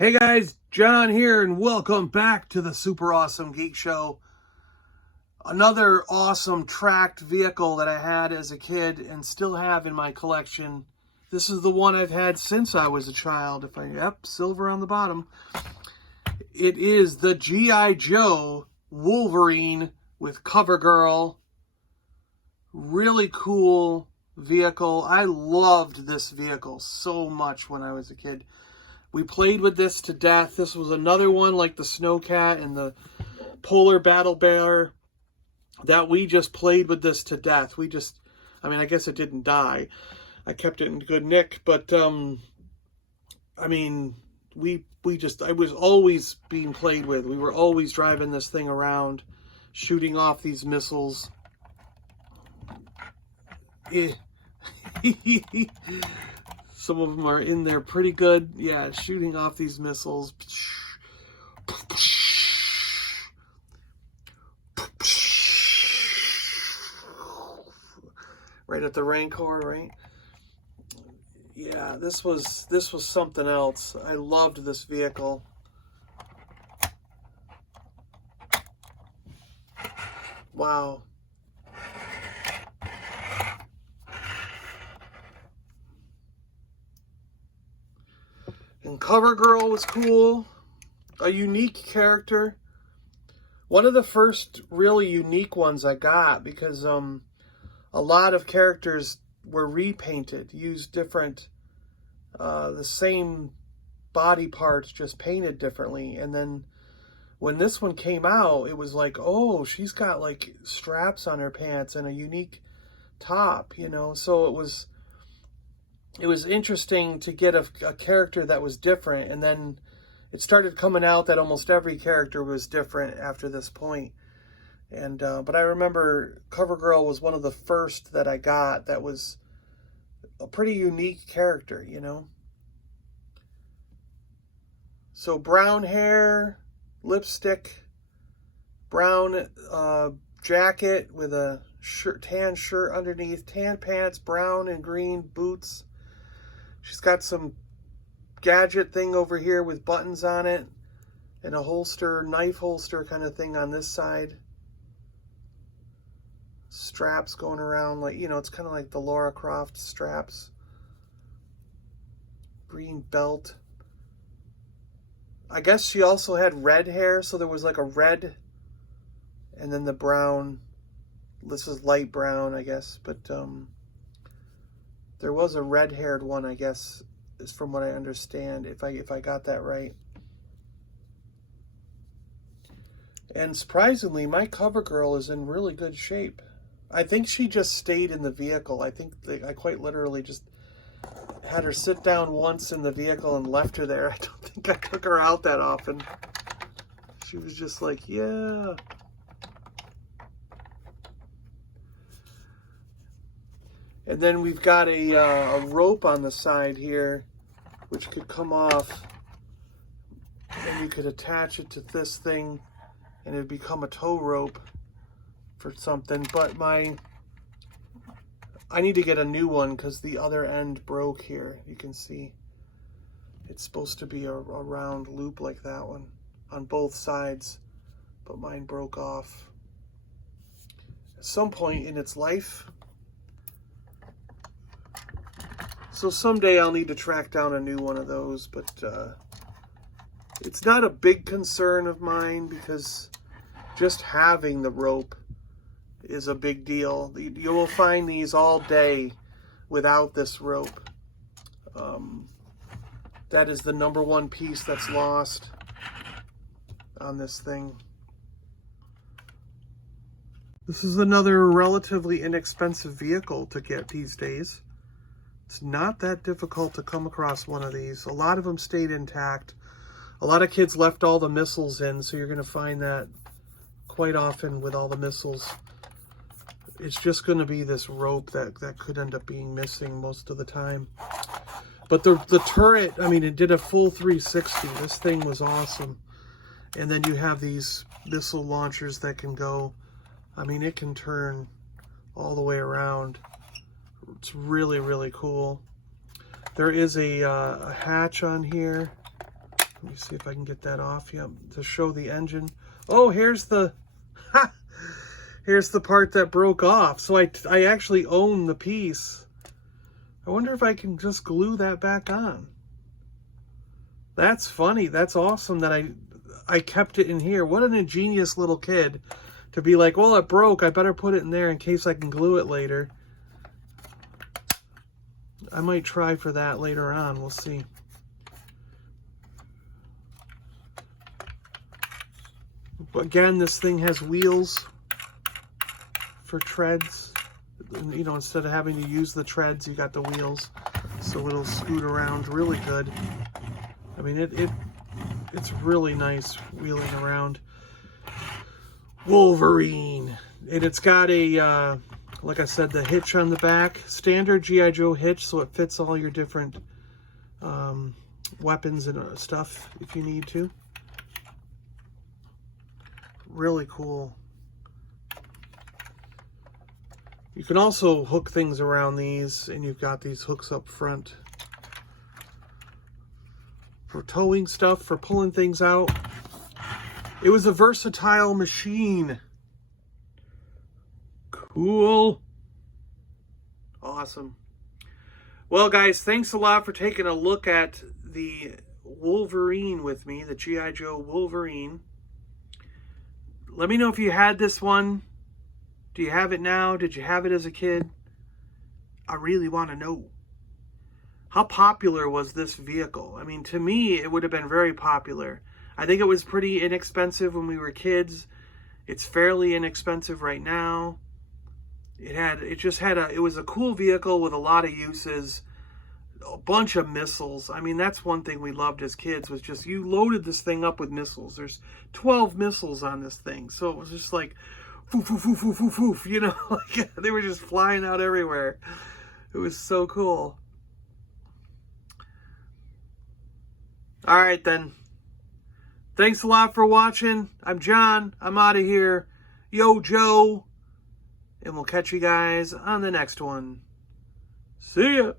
Hey guys, John here, and welcome back to the Super Awesome Geek Show. Another awesome tracked vehicle that I had as a kid and still have in my collection. This is the one I've had since I was a child. Yep, silver on the bottom. It is the G.I. Joe Wolverine with Covergirl. Really cool vehicle. I loved this vehicle so much when I was a kid. We played with this to death. This was another one like the Snowcat and the Polar Battle Bear that we just played with this to death. I guess it didn't die. I kept it in good nick, but it was always being played with. We were always driving this thing around, shooting off these missiles. Some of them are in there pretty good. Yeah, shooting off these missiles. Right at the Rancor, right? Yeah, this was something else. I loved this vehicle. Wow. And Covergirl was cool. A unique character. One of the first really unique ones I got because a lot of characters were repainted, used different, the same body parts, just painted differently. And then when this one came out, it was like, oh, she's got like straps on her pants and a unique top, you know. So it was interesting to get a character that was different, and then it started coming out that almost every character was different after this point. And but I remember Covergirl was one of the first that I got that was a pretty unique character, you know. So brown hair, lipstick, brown jacket with a tan shirt underneath, tan pants, brown and green boots. She's got some gadget thing over here with buttons on it and a holster, knife holster kind of thing on this side. Straps going around, like, you know, it's kind of like the Lara Croft straps. Green belt. I guess she also had red hair, so there was like a red and then the brown. This is light brown, I guess, but there was a red-haired one, I guess, is from what I understand, if I got that right. And surprisingly, my Covergirl is in really good shape. I think she just stayed in the vehicle. I think I quite literally just had her sit down once in the vehicle and left her there. I don't think I took her out that often. She was just like, yeah. And then we've got a rope on the side here, which could come off, and you could attach it to this thing, and it'd become a tow rope for something. But I need to get a new one because the other end broke here. You can see it's supposed to be a round loop like that one on both sides, but mine broke off at some point in its life. So someday I'll need to track down a new one of those, but it's not a big concern of mine because just having the rope is a big deal. You will find these all day without this rope. That is the number one piece that's lost on this thing. This is another relatively inexpensive vehicle to get these days. It's not that difficult to come across one of these. A lot of them stayed intact. A lot of kids left all the missiles in, so you're going to find that quite often with all the missiles. It's just going to be this rope that could end up being missing most of the time. But the turret, I mean, it did a full 360. This thing was awesome. And then you have these missile launchers that can go, I mean, it can turn all the way around. It's really, really cool. There is a hatch on here Let me see if I can get that off. Yep, to show the engine. Oh, here's the... Here's the part that broke off. So I actually own the piece. I wonder if I can just glue that back on. That's funny. That's awesome that I kept it in here. What an ingenious little kid to be like, well, it broke. I better put it in there in case I can glue it later. I might try for that later on. We'll see. Again, this thing has wheels for treads. You know, instead of having to use the treads, you got the wheels, so it'll scoot around really good. I mean, it's really nice wheeling around. Wolverine, and it's got a like I said, the hitch on the back, standard G.I. Joe hitch, so it fits all your different weapons and stuff if you need to. Really cool. You can also hook things around these, and you've got these hooks up front for towing stuff, for pulling things out. It was a versatile machine. Cool. Awesome. Well, guys, thanks a lot for taking a look at the Wolverine with me, the G.I. Joe Wolverine. Let me know if you had this one. Do you have it now? Did you have it as a kid? I really want to know. How popular was this vehicle? I mean, to me, it would have been very popular. I think it was pretty inexpensive when we were kids. It's fairly inexpensive right now. It was a cool vehicle with a lot of uses. A bunch of missiles. I mean, that's one thing we loved as kids, was just, you loaded this thing up with missiles. There's 12 missiles on this thing. So it was just like, foof, foof, foof, foof, foof, foof, you know, like they were just flying out everywhere. It was so cool. All right, then. Thanks a lot for watching. I'm John. I'm out of here. Yo, Joe. And we'll catch you guys on the next one. See ya.